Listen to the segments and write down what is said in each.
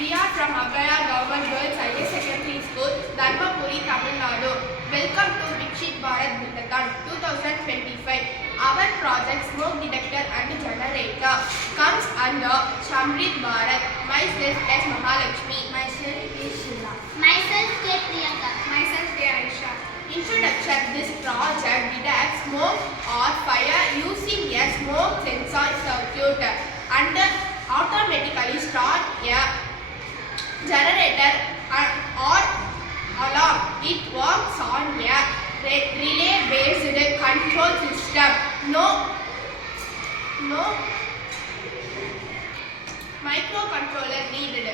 We are from AVVAIYAR Government Girls Higher Secondary School, Dharmapuri, Tamil Nadu. Welcome to Viksit Bharath Buildothan 2025. Our project Smoke Detector and Generator comes under Viksit Bharath. Myself is Mahalakshmi. Myself is Sheila. Myself K. Priyanka. Myself K. Aisha. Introduction. This project detects smoke or fire using a smoke sensor circuit and automatically start a generator or alarm. It works on a relay-based control system. No microcontroller needed.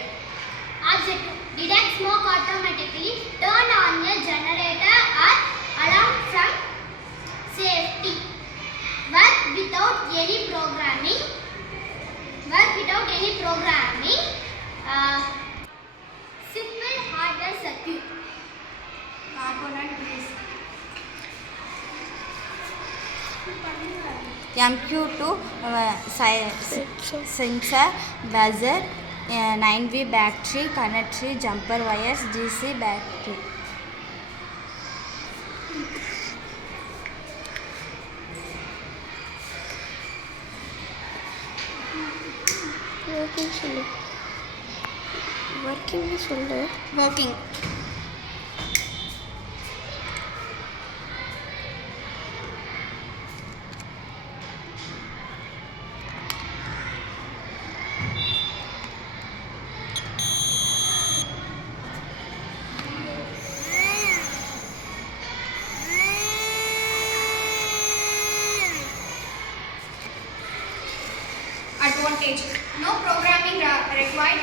Objective. Detect smoke automatically. Turn on a generator or alarm from safety. Work without any programming. Simple hardware circuit. Component list. MQ2 sensor, buzzer, 9V battery, connector, jumper wires, DC battery. Working. Advantage. No programming required.